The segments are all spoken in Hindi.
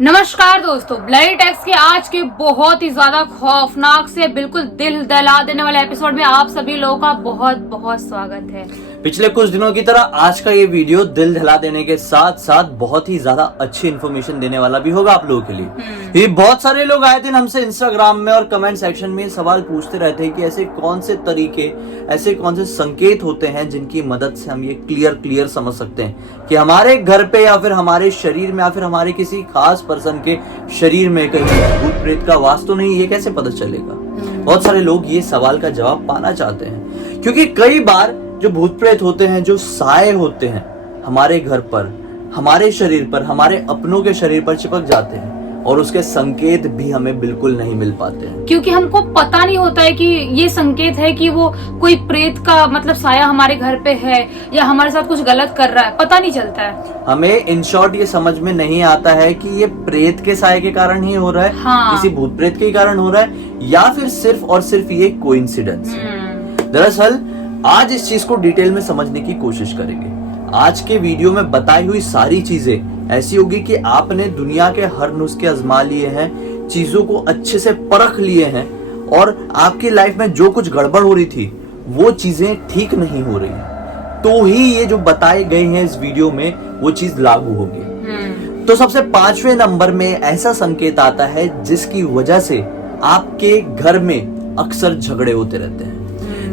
नमस्कार दोस्तों, ब्लडी टैक्स के आज के बहुत ही ज्यादा खौफनाक से बिल्कुल दिल दहला देने वाले एपिसोड में आप सभी लोगों का बहुत बहुत स्वागत है। पिछले कुछ दिनों की तरह आज का ये वीडियो दिल दहला देने के साथ साथ बहुत ही ज्यादा अच्छी इन्फॉर्मेशन देने वाला भी होगा आप लोगों के लिए। ये बहुत सारे लोग आए थे हमसे इंस्टाग्राम में और कमेंट सेक्शन में सवाल पूछते रहते हैं कि ऐसे कौन से तरीके, ऐसे कौन से संकेत होते हैं जिनकी मदद से हम ये क्लियर समझ सकते हैं कि हमारे घर पे या फिर हमारे शरीर में या फिर हमारे किसी खास पर्सन के शरीर में कहीं भूत प्रेत का वास तो नहीं, ये कैसे पता चलेगा। बहुत सारे लोग ये सवाल का जवाब पाना चाहते हैं क्योंकि कई बार जो भूत प्रेत होते हैं, जो साए होते हैं, हमारे घर पर, हमारे शरीर पर, हमारे अपनों के शरीर पर चिपक जाते हैं और उसके संकेत भी हमें बिल्कुल नहीं मिल पाते हैं क्योंकि हमको पता नहीं होता है कि ये संकेत है कि वो कोई प्रेत का मतलब साया हमारे घर पे है या हमारे साथ कुछ गलत कर रहा है, पता नहीं चलता है। हमें इन शॉर्ट ये समझ में नहीं आता है कि ये प्रेत के साए के कारण ही हो रहा है, हाँ। किसी भूत प्रेत के कारण हो रहा है या फिर सिर्फ और सिर्फ ये कोइंसिडेंस है। दरअसल आज इस चीज को डिटेल में समझने की कोशिश करेंगे। आज के वीडियो में बताई हुई सारी चीजें ऐसी होगी कि आपने दुनिया के हर नुस्खे आजमा लिए हैं, चीजों को अच्छे से परख लिए हैं और आपकी लाइफ में जो कुछ गड़बड़ हो रही थी वो चीजें ठीक नहीं हो रही हैं, तो ही ये जो बताए गए हैं इस वीडियो में वो चीज लागू होगी। तो सबसे 5वें नंबर में ऐसा संकेत आता है जिसकी वजह से आपके घर में अक्सर झगड़े होते रहते हैं।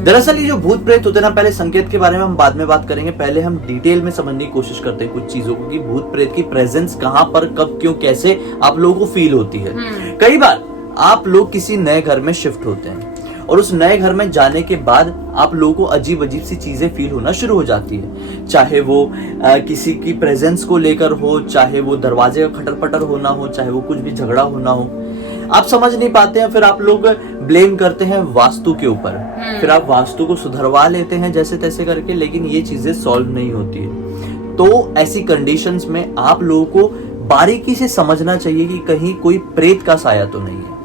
दरअसल ये जो भूत प्रेत होते हैं ना, पहले संकेत के बारे में हम बाद में बात करेंगे, पहले हम डिटेल में समझने की कोशिश करते हैं कुछ चीजों को कि भूत प्रेत की प्रेजेंस कहां पर, कब, क्यों, कैसे आप लोगों को फील होती है। कई बार आप लोग किसी नए घर में शिफ्ट होते हैं और उस नए घर में जाने के बाद आप लोगों को अजीब अजीब सी चीजें फील होना शुरू हो जाती है, चाहे वो किसी की प्रेजेंस को लेकर हो, चाहे वो दरवाजे का खटर पटर होना हो, चाहे वो कुछ भी झगड़ा होना हो। आप समझ नहीं पाते हैं, फिर आप लोग ब्लेम करते हैं वास्तु के ऊपर, फिर आप वास्तु को सुधरवा लेते हैं जैसे तैसे करके, लेकिन ये चीजें सॉल्व नहीं होती है। तो ऐसी कंडीशंस में आप लोगों को बारीकी से समझना चाहिए कि कहीं कोई प्रेत का साया तो नहीं है।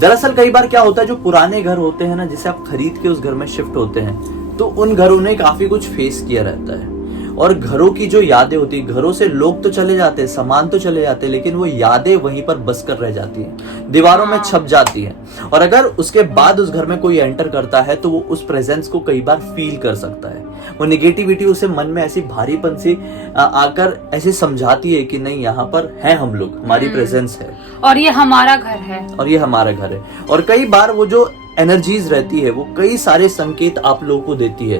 दरअसल कई बार क्या होता है, जो पुराने घर होते हैं ना, जिसे आप खरीद के उस घर में शिफ्ट होते हैं, तो उन घरों ने काफी कुछ फेस किया रहता है और घरों की जो यादें होती है, घरों से लोग तो चले जाते हैं, सामान तो चले जाते हैं, लेकिन वो यादें वहीं पर बस कर रह जाती हैं, दीवारों में छप जाती हैं। और अगर उसके बाद उस घर में कोई एंटर करता है तो वो उस प्रेजेंस को कई बार फील कर सकता है। वो नेगेटिविटी उसे मन में ऐसी भारीपन सी आकर ऐसे समझाती है कि नहीं, यहाँ पर है हम लोग, हमारी प्रेजेंस है और ये हमारा घर है, और ये हमारा घर है। और कई बार वो जो एनर्जीज रहती है वो कई सारे संकेत आप लोगों को देती है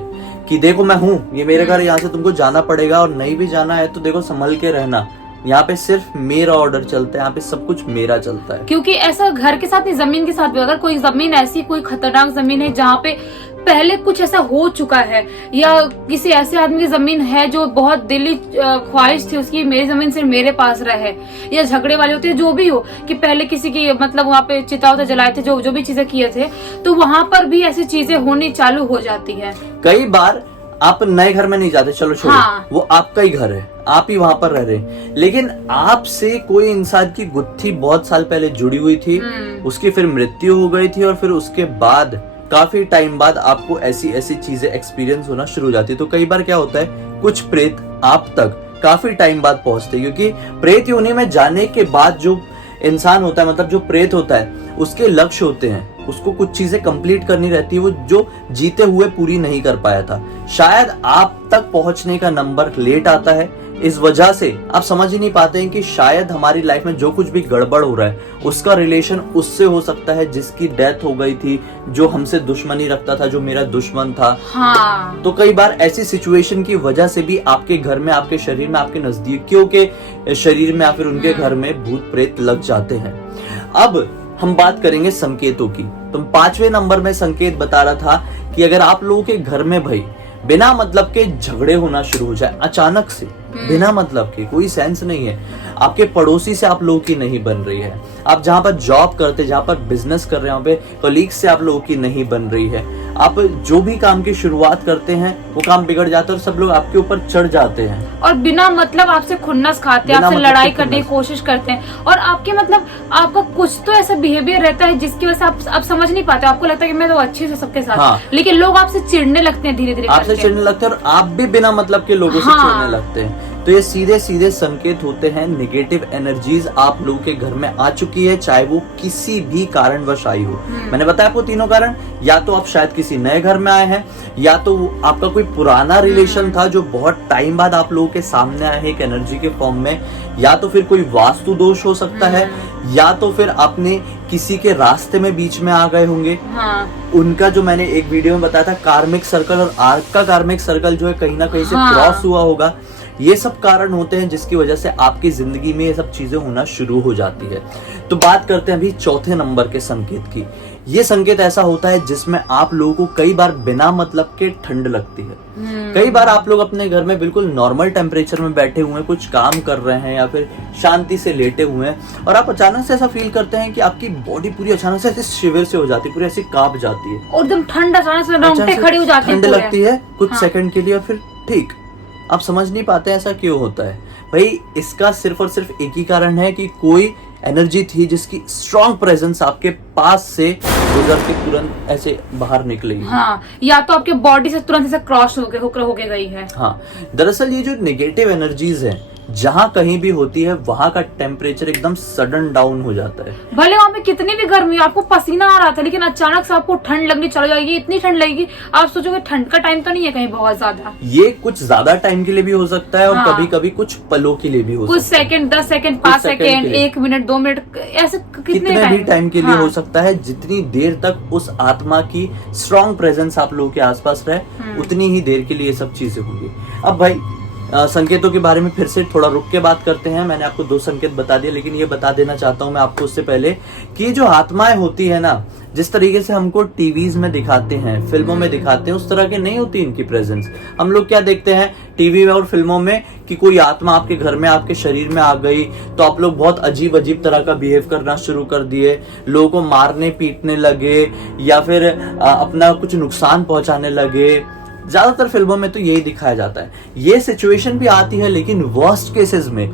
कि देखो मैं हूं, ये मेरे घर, यहाँ से तुमको जाना पड़ेगा और नहीं भी जाना है तो देखो संभल के रहना, यहाँ पे सिर्फ मेरा ऑर्डर चलता है, यहाँ पे सब कुछ मेरा चलता है। क्योंकि ऐसा घर के साथ नहीं, जमीन के साथ भी, अगर कोई जमीन ऐसी कोई खतरनाक जमीन है जहाँ पे पहले कुछ ऐसा हो चुका है या किसी ऐसे आदमी की जमीन है जो बहुत दिली ख्वाहिश थी उसकी मेरी जमीन सिर्फ मेरे पास रहे, या झगड़े वाले होते हैं जो भी हो कि पहले किसी की मतलब वहाँ पे चिता उता जलाए थे, जो भी चीजें किए थे, तो वहां पर भी ऐसी चीजें होनी चालू हो जाती है। कई बार आप नए घर में नहीं जाते, चलो छोड़ो, हाँ। वो आपका ही घर है, आप ही वहां पर रह रहे, लेकिन आपसे कोई इंसान की गुत्थी बहुत साल पहले जुड़ी हुई थी, उसकी फिर मृत्यु हो गई थी और फिर उसके बाद काफी टाइम बाद आपको ऐसी ऐसी चीजें एक्सपीरियंस होना शुरू हो जाती है। तो कई बार क्या होता है, कुछ प्रेत आप तक काफी टाइम बाद पहुंचते हैं, क्योंकि प्रेत योनि में जाने के बाद जो इंसान होता है, मतलब जो प्रेत होता है, उसके लक्ष्य होते हैं, उसको कुछ चीजें कंप्लीट करनी रहती है वो जो जीते हुए पूरी नहीं कर पाया था। शायद आप तक पहुंचने का नंबर लेट आता है, इस वजह से आप समझ ही नहीं पाते हैं कि शायद हमारी लाइफ में जो कुछ भी गड़बड़ हो रहा है उसका रिलेशन उससे हो सकता है जिसकी डेथ हो गई थी, जो हमसे दुश्मनी रखता था, जो मेरा दुश्मन था। हाँ। तो कई बार ऐसी सिचुएशन की वजह से भी आपके घर में, आपके शरीर में, आपके नजदीकियों के शरीर में या फिर उनके घर में भूत प्रेत लग जाते हैं। अब हम बात करेंगे संकेतों की। तो 5वें नंबर में संकेत बता रहा था कि अगर आप लोगों के घर में भाई बिना मतलब के झगड़े होना शुरू हो जाए, अचानक से, बिना मतलब के, कोई सेंस नहीं है, आपके पड़ोसी से आप लोगों की नहीं बन रही है, आप जहां पर जॉब करते, जहां पर बिजनेस कर रहे हैं, वहां पे कलीग से आप लोगों की नहीं बन रही है, आप जो भी काम की शुरुआत करते हैं वो काम बिगड़ जाता है और सब लोग आपके ऊपर चढ़ जाते हैं और बिना मतलब आपसे खुन्नस खाते हैं, आपसे लड़ाई करने की कोशिश करते हैं और आपके मतलब आपका कुछ तो ऐसा बिहेवियर रहता है जिसकी वजह से आप समझ नहीं पाते, आपको लगता है कि मैं तो अच्छे से सबके साथ, हाँ। लेकिन लोग आपसे चिढ़ने लगते हैं, धीरे धीरे आपसे चिढ़ने लगते हैं और आप भी बिना मतलब के लोगों से चिढ़ने लगते हैं। तो ये सीधे सीधे संकेत होते हैं नेगेटिव एनर्जीज आप लोगों के घर में आ चुकी है, चाहे वो किसी भी कारणवश आई हो। मैंने बताया आपको तीनों कारण, या तो आप शायद किसी नए घर में आए हैं, या तो आपका कोई पुराना रिलेशन था जो बहुत टाइम बाद आप लोगों के सामने आया है एक एनर्जी के फॉर्म में, या तो फिर कोई वास्तु दोष हो सकता है, या तो फिर आपने किसी के रास्ते में बीच में आ गए होंगे। उनका जो मैंने एक वीडियो में बताया था कार्मिक सर्कल और आर्क का कार्मिक सर्कल जो है कहीं ना कहीं से क्रॉस हुआ होगा। ये सब कारण होते हैं जिसकी वजह से आपकी जिंदगी में ये सब चीजें होना शुरू हो जाती है। तो बात करते हैं अभी चौथे नंबर के संकेत की। ये संकेत ऐसा होता है जिसमें आप लोगों को कई बार बिना मतलब के ठंड लगती है। कई बार आप लोग अपने घर में बिल्कुल नॉर्मल टेम्परेचर में बैठे हुए हैं, कुछ काम कर रहे हैं या फिर शांति से लेटे हुए हैं, और आप अचानक से ऐसा फील करते हैं कि आपकी बॉडी पूरी अचानक से ऐसे शिविर से हो जाती है, पूरी ऐसी कांप जाती है और एकदम ठंड अचानक से रोंगटे खड़ी हो जाती है, ठंड लगती है कुछ सेकंड के लिए और फिर ठीक। आप समझ नहीं पाते ऐसा क्यों होता है भाई। इसका सिर्फ और सिर्फ एक ही कारण है कि कोई एनर्जी थी जिसकी स्ट्रॉन्ग प्रेजेंस आपके पास से गुजर के तुरंत ऐसे बाहर निकलेगी। या तो आपके बॉडी से तुरंत ऐसे क्रॉस होके गई है। दरअसल ये जो नेगेटिव एनर्जीज है जहां कहीं भी होती है वहां का टेम्परेचर एकदम सडन डाउन हो जाता है। भले वहां पे कितनी भी गर्मी हो, आपको पसीना आ रहा था, लेकिन अचानक से आपको ठंड लगनी चल जाएगी, इतनी ठंड लगेगी आप सोचोगे ठंड का टाइम तो नहीं है कहीं बहुत ज्यादा। ये कुछ ज्यादा टाइम के लिए भी हो सकता है और कभी कभी कुछ पलों के लिए भी हो सकता है, कुछ second, 10 second, 5 second, 1 minute, 2 minute, ऐसे कितने भी टाइम के लिए हो सकता है। जितनी देर तक उस आत्मा की स्ट्रॉन्ग प्रेजेंस आप लोगों के आसपास रहे उतनी ही देर के लिए ये सब चीजें होंगी। अब भाई संकेतों के बारे में फिर से थोड़ा रुक के बात करते हैं। मैंने आपको 2 संकेत बता दिए, लेकिन ये बता देना चाहता हूं मैं आपको उससे पहले कि जो आत्माएं होती है ना, जिस तरीके से हमको टीवीज में दिखाते हैं, फिल्मों में दिखाते हैं, उस तरह के नहीं होती इनकी प्रेजेंस। हम लोग क्या देखते हैं टीवी में और फिल्मों में कि कोई आत्मा आपके घर में, आपके शरीर में आ गई तो आप लोग बहुत अजीब अजीब तरह का बिहेव करना शुरू कर दिए, लोगों को मारने पीटने लगे या फिर अपना कुछ नुकसान पहुंचाने लगे। ज्यादातर फिल्मों में तो यही दिखाया जाता है। ये सिचुएशन भी आती है, लेकिन वर्स्ट केसेस में,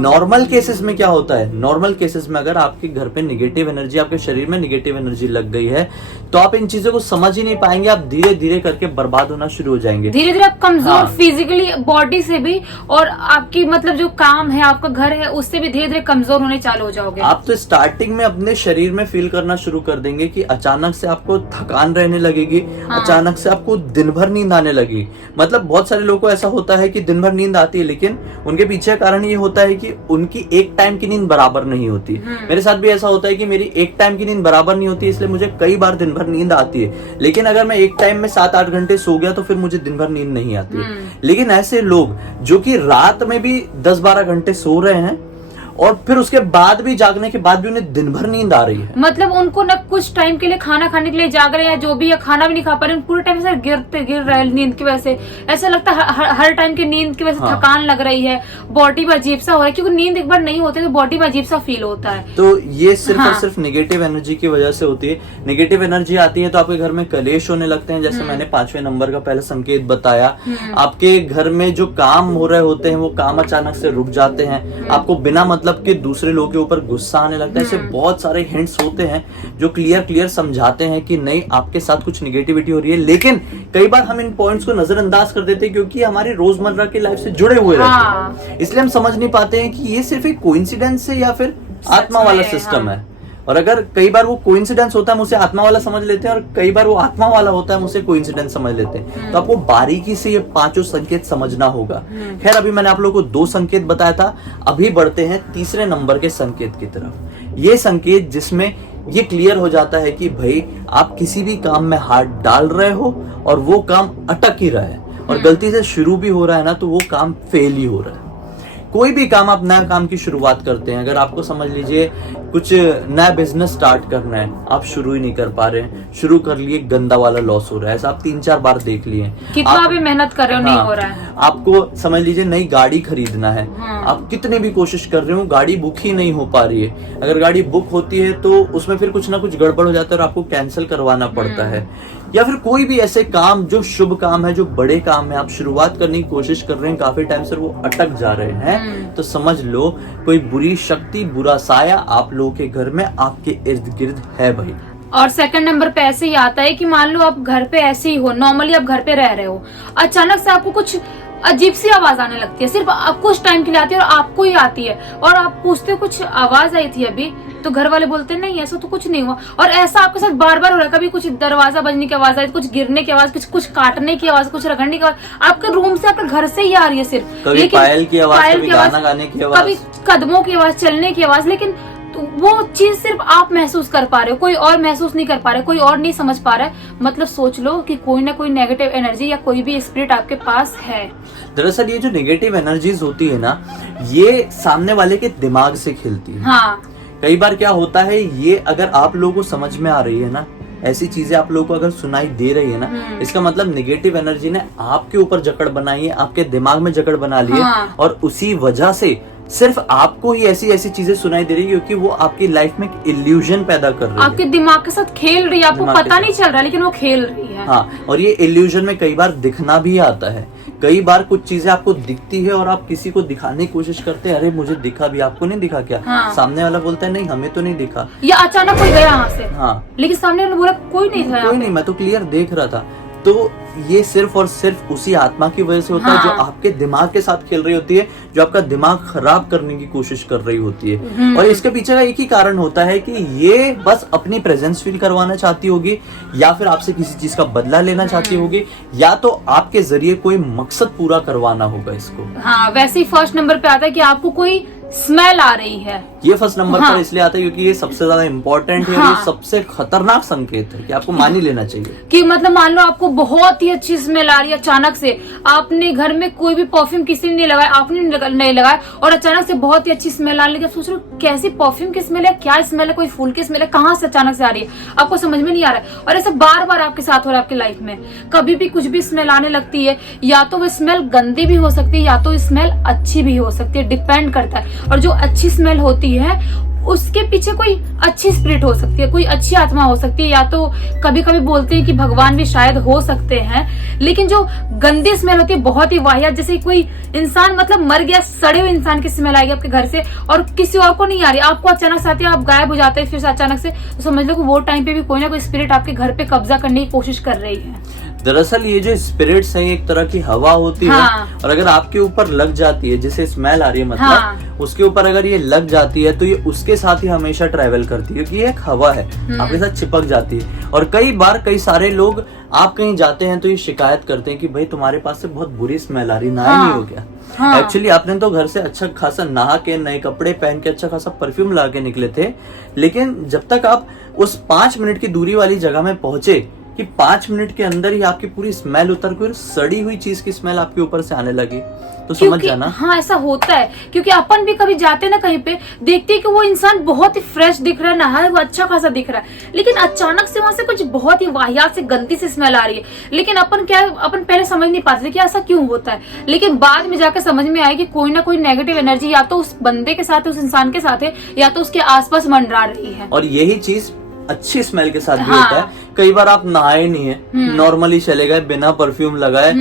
नॉर्मल केसेस में क्या होता है, नॉर्मल केसेस में अगर आपके घर पे नेगेटिव एनर्जी, आपके शरीर में नेगेटिव एनर्जी लग गई है तो आप इन चीजों को समझ ही नहीं पाएंगे। आप धीरे धीरे करके बर्बाद होना शुरू हो जाएंगे, धीरे धीरे आप कमजोर फिजिकली बॉडी से भी, और आपकी मतलब जो काम है, आपका घर है, उससे भी धीरे धीरे कमजोर होने चालू हो जाओगे। आप तो स्टार्टिंग में अपने शरीर में फील करना शुरू कर देंगे कि अचानक से आपको थकान रहने लगेगी, अचानक से आपको दिन भर नींद आने लगी। मतलब बहुत सारे लोगों को ऐसा होता है कि दिन भर नींद आती है, लेकिन उनके पीछे कारण ये होता है कि उनकी एक टाइम की नींद बराबर नहीं होती। मेरे साथ भी ऐसा होता है कि मेरी एक टाइम की नींद बराबर नहीं होती, इसलिए मुझे कई बार दिन भर नींद आती है, लेकिन अगर मैं एक टाइम में 7-8 घंटे सो गया तो फिर मुझे दिन भर नींद नहीं आती। लेकिन ऐसे लोग जो कि रात में भी 10-12 घंटे सो रहे हैं और फिर उसके बाद भी, जागने के बाद भी उन्हें दिन भर नींद आ रही है, मतलब उनको न कुछ टाइम के लिए खाना खाने के लिए जाग रहे हैं, जो भी है खाना भी नहीं खा पा रहे, पूरे टाइम से गिर रहे हैं नींद की वजह से। ऐसा लगता है हर टाइम की नींद की वजह से थकान लग रही है, बॉडी में अजीब सा हो रहा है, क्योंकि नींद एक बार नहीं होती तो बॉडी में अजीब सा फील होता है। तो ये सिर्फ और सिर्फ नेगेटिव एनर्जी की वजह से होती है। नेगेटिव एनर्जी आती है तो आपके घर में कलेश होने लगते हैं, जैसे मैंने 5वें नंबर का पहला संकेत बताया। आपके घर में जो काम हो रहे होते हैं वो काम अचानक से रुक जाते हैं, आपको बिना मतलब के दूसरे लोगों के ऊपर गुस्सा आने लगता है। ऐसे बहुत सारे हिंट्स होते हैं जो क्लियर समझाते हैं कि नहीं, आपके साथ कुछ नेगेटिविटी हो रही है, लेकिन कई बार हम इन पॉइंट्स को नजरअंदाज कर देते हैं क्योंकि हमारी रोजमर्रा की लाइफ से जुड़े हुए रहते हैं, इसलिए हम समझ नहीं पाते हैं कि ये सिर्फ एक कोइंसिडेंस है या फिर आत्मा वाला सिस्टम है। और अगर कई बार वो कोइंसिडेंस होता है हम उसे आत्मा वाला समझ लेते हैं, और कई बार वो आत्मा वाला होता है हम उसे कोइंसिडेंस समझ लेते हैं। तो आपको बारीकी से ये 5 संकेत समझना होगा। खैर, अभी मैंने आप लोगों को 2 संकेत बताया था, अभी बढ़ते हैं तीसरे नंबर के संकेत की तरफ। ये संकेत जिसमें ये क्लियर हो जाता है कि भाई आप किसी भी काम में हाथ डाल रहे हो और वो काम अटक ही रहा है, और गलती से शुरू भी हो रहा है ना तो वो काम फेल ही हो रहा है। कोई भी काम, आप नया काम की शुरुआत करते हैं, अगर आपको समझ लीजिए कुछ नया बिजनेस स्टार्ट करना है, आप शुरू ही नहीं कर पा रहे हैं, शुरू कर लिए गंदा वाला लॉस हो रहा है, ऐसा आप 3-4 बार देख लिए, कितना भी मेहनत कर रहे हो नहीं हो रहा है। आपको समझ लीजिए नई गाड़ी खरीदना है, आप कितने भी कोशिश कर रहे हो, गाड़ी बुक ही नहीं हो पा रही है। अगर गाड़ी बुक होती है तो उसमें फिर कुछ ना कुछ गड़बड़ हो जाता है और आपको कैंसिल करवाना पड़ता है। या फिर कोई भी ऐसे काम जो शुभ काम है, जो बड़े काम है, आप शुरुआत करने की कोशिश कर रहे हैं, काफी टाइम से वो अटक जा रहे हैं, तो समझ लो कोई बुरी शक्ति, बुरा साया आप लोगों के घर में, आपके इर्द गिर्द है भाई। और सेकंड नंबर पे ऐसे ही आता है कि मान लो आप घर पे ऐसे ही हो, नॉर्मली आप घर पे रह रहे हो, अचानक से आपको कुछ अजीब सी आवाज आने लगती है, सिर्फ कुछ टाइम के लिए आती है और आपको ही आती है, और आप पूछते हो कुछ आवाज आई थी अभी, तो घर वाले बोलते हैं नहीं ऐसा तो कुछ नहीं हुआ। और ऐसा आपके साथ बार बार हो रहा है, कभी कुछ दरवाजा बजने की आवाज आई, कुछ गिरने की आवाज, कुछ काटने की आवाज, कुछ रगड़ने की आवाज, आपके रूम से आपके घर से ही आ रही है सिर्फ। कभी पायल की आवाज, कभी गाना गाने की आवाज, कभी कदमों की आवाज, चलने की आवाज, लेकिन तो वो चीज सिर्फ आप महसूस कर पा रहे हो, कोई और महसूस नहीं कर पा रहे, कोई और नहीं समझ पा रहा है। मतलब सोच लो कि कोई ना कोई नेगेटिव एनर्जी या कोई भी स्पिरिट आपके पास है। दरअसल ये जो नेगेटिव एनर्जीज होती है ना, ये सामने वाले के दिमाग से खेलती है। हाँ, कई बार क्या होता है, ये अगर आप लोगों को समझ में आ रही है ना, ऐसी चीजें आप लोगों को अगर सुनाई दे रही है ना, इसका मतलब नेगेटिव एनर्जी ने आपके ऊपर जकड़ बनाई है, आपके दिमाग में जकड़ बना ली है। हाँ। और उसी वजह से सिर्फ आपको ही ऐसी ऐसी चीजें सुनाई दे रही है, क्योंकि वो आपकी लाइफ में एक इल्यूजन पैदा कर रही है, आपके दिमाग के साथ खेल रही है, आपको पता नहीं चल रहा, लेकिन वो खेल रही है। हाँ, और ये इल्यूजन में कई बार दिखना भी आता है। कई बार कुछ चीजें आपको दिखती है और आप किसी को दिखाने की कोशिश करते हैं, अरे मुझे दिखा भी, आपको नहीं दिखा क्या? हाँ। सामने वाला बोलता है नहीं हमें तो नहीं दिखा, या अचानक कोई गया यहाँ से, हाँ, लेकिन सामने वाला बोला कोई नहीं था, कोई नहीं, मैं तो क्लियर देख रहा था। तो ये सिर्फ और सिर्फ उसी आत्मा की वजह से होता है, जो आपके दिमाग के साथ खेल रही होती है, जो आपका दिमाग खराब करने की कोशिश कर रही होती है। और इसके पीछे का एक ही कारण होता है कि ये बस अपनी प्रेजेंस फील करवाना चाहती होगी, या फिर आपसे किसी चीज का बदला लेना चाहती होगी, या तो आपके जरिए कोई मकसद पूरा करवाना होगा इसको। हाँ, वैसे ही फर्स्ट नंबर पे आता है कि आपको कोई स्मेल आ रही है। ये फर्स्ट नंबर हाँ। पर इसलिए आता है क्योंकि ये सबसे ज्यादा इम्पोर्टेंट है, हाँ। और ये सबसे खतरनाक संकेत है कि आपको मान ही लेना चाहिए। कि मतलब मान लो आपको बहुत ही अच्छी स्मेल आ रही है, अचानक से आपने घर में कोई भी परफ्यूम किसी ने नहीं लगाया, आपने नहीं लगाया, और अचानक से बहुत ही अच्छी स्मेल आने लगी। आप सोच रहे हो कैसी परफ्यूम की स्मेल है, क्या स्मेल है, कोई फूल की स्मेल है, कहाँ से अचानक से आ रही है, आपको समझ में नहीं आ रहा है। और ऐसा बार बार आपके साथ हो रहा है आपकी लाइफ में, कभी भी कुछ भी स्मेल आने लगती है, या तो वो स्मेल गंदी भी हो सकती है, या तो स्मेल अच्छी भी हो सकती है, डिपेंड करता है। और जो अच्छी स्मेल होती है उसके पीछे कोई अच्छी स्पिरिट हो सकती है, कोई अच्छी आत्मा हो सकती है, या तो कभी कभी बोलते हैं कि भगवान भी शायद हो सकते हैं। लेकिन जो गंदी स्मेल होती है, बहुत ही वाहियात, जैसे कोई इंसान मतलब मर गया, सड़े हुए इंसान की स्मेल आएगी आपके घर से और किसी और को नहीं आ रही, आपको अचानक से आती है, आप गायब हो जाते हैं फिर से अचानक से, तो समझ लो कि वो टाइम पे भी कोई ना कोई स्पिरिट आपके घर पे कब्जा करने की कोशिश कर रही है। दरअसल ये जो स्पिरिट्स है एक तरह की हवा होती है, और अगर आपके ऊपर लग जाती है, जैसे स्मेल आ रही है मतलब उसके ऊपर अगर ये लग जाती है, तो ये उसके साथ ही हमेशा ट्रैवल करती है, क्योंकि ये एक हवा है, आपके साथ चिपक जाती है। और कई बार कई सारे लोग, आप कहीं जाते हैं तो ये शिकायत करते हैं कि भाई तुम्हारे पास से बहुत बुरी स्मेल आ रही, नहाया नहीं हो गया। एक्चुअली आपने तो घर से अच्छा खासा नहा के, नए कपड़े पहन के, अच्छा खासा परफ्यूम लगा के निकले थे, लेकिन जब तक आप उस 5 मिनट की दूरी वाली जगह में पहुंचे कि 5 मिनट के अंदर ही आपकी पूरी स्मेल उतर गई, सड़ी हुई चीज की स्मेल आपके ऊपर से आने लगी, तो समझ जाना। हाँ, ऐसा होता है, क्योंकि अपन भी कभी जाते ना कहीं पे, देखते हैं कि वो इंसान बहुत ही फ्रेश दिख रहा है, नहाया हुआ अच्छा खासा दिख रहा है, लेकिन अचानक से वहां से कुछ बहुत ही वाहियात से गंदी सी स्मेल आ रही है। लेकिन अपन पहले समझ नहीं पाते थे कि ऐसा क्यों होता है, लेकिन बाद में जाकर समझ में आया कि कोई ना कोई नेगेटिव एनर्जी या तो उस बंदे के साथ, उस इंसान के साथ है, या तो उसके आसपास मंडरा रही है। और यही चीज अच्छी स्मेल के साथ भी होता है। कई बार आप नहाए नहीं है, नॉर्मली चले गए बिना परफ्यूम लगाए,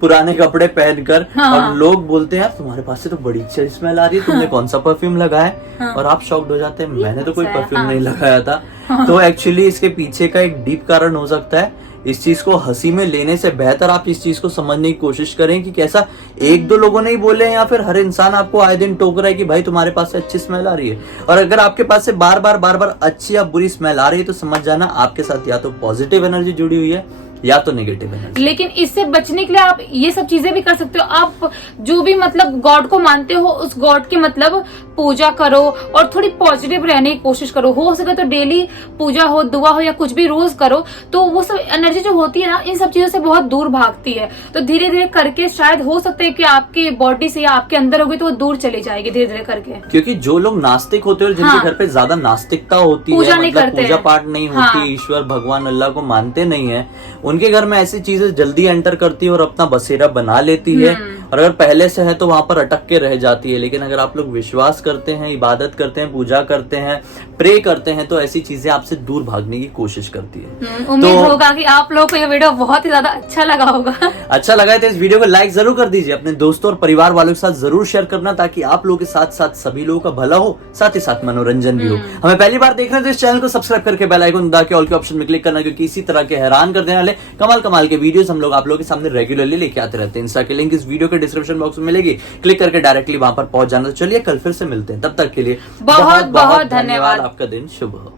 पुराने कपड़े पहनकर, और लोग बोलते हैं यार तुम्हारे पास से तो बड़ी अच्छी स्मेल आ रही है, तुमने कौन सा परफ्यूम लगाया? और आप शॉक्ड हो जाते हैं, मैंने तो कोई परफ्यूम नहीं लगाया था। तो एक्चुअली इसके पीछे का एक डीप कारण हो सकता है। इस चीज को हंसी में लेने से बेहतर आप इस चीज को समझने की कोशिश करें कि कैसा एक दो लोगों ने ही बोले, या फिर हर इंसान आपको आए दिन टोक रहा है कि भाई तुम्हारे पास से अच्छी स्मेल आ रही है। और अगर आपके पास से बार बार अच्छी या बुरी स्मेल आ रही है, तो समझ जाना आपके साथ या तो पॉजिटिव एनर्जी जुड़ी हुई है, या तो नेगेटिव एनर्जी। लेकिन इससे बचने के लिए आप ये सब चीजें भी कर सकते हो। आप जो भी मतलब गॉड को मानते हो, उस गॉड की मतलब पूजा करो और थोड़ी पॉजिटिव रहने की कोशिश करो। हो सके तो डेली पूजा हो, दुआ हो, या कुछ भी रोज करो, तो वो सब एनर्जी जो होती है ना, इन सब चीजों से बहुत दूर भागती है। तो धीरे धीरे करके शायद हो सकता है कि आपकी बॉडी से या आपके अंदर होगी तो वो दूर चली जाएगी धीरे धीरे करके। क्योंकि जो लोग नास्तिक होते हैं, जिनके घर पे ज्यादा नास्तिकता होती है, मतलब पूजा पाठ नहीं होती, ईश्वर भगवान अल्लाह को मानते नहीं है, उनके घर में ऐसी चीजें जल्दी एंटर करती है और अपना बसेरा बना लेती है। और अगर पहले से है तो वहां पर अटक के रह जाती है। लेकिन अगर आप लोग विश्वास करते हैं, इबादत करते हैं, पूजा करते हैं, प्रे करते हैं, तो ऐसी चीजें आपसे दूर भागने की कोशिश करती है। उम्मीद होगा कि आप लोगों को ये वीडियो बहुत ही ज्यादा अच्छा लगा होगा। अच्छा लगा है तो इस वीडियो को लाइक जरूर कर दीजिए, अपने दोस्तों और परिवार वालों के साथ जरूर शेयर करना, ताकि आप लोगों के साथ साथ सभी लोगों का भला हो, साथ ही साथ मनोरंजन भी हो। हमें पहली बार देख रहे हैं तो इस चैनल को सब्सक्राइब करके बेल आइकन दबा के ऑल के ऑप्शन में क्लिक करना, क्योंकि इसी तरह के हैरान कर देने वाले कमाल कमाल के वीडियोस हम लोग आप लोगों के सामने रेगुलरली लेके आते रहते हैं। इंस्टा की लिंक इस वीडियो के डिस्क्रिप्शन बॉक्स में मिलेगी, क्लिक करके डायरेक्टली वहां पर पहुंच जाना। तो चलिए कल फिर से मिलते हैं, तब तक के लिए बहुत बहुत धन्यवाद। आपका दिन शुभ हो।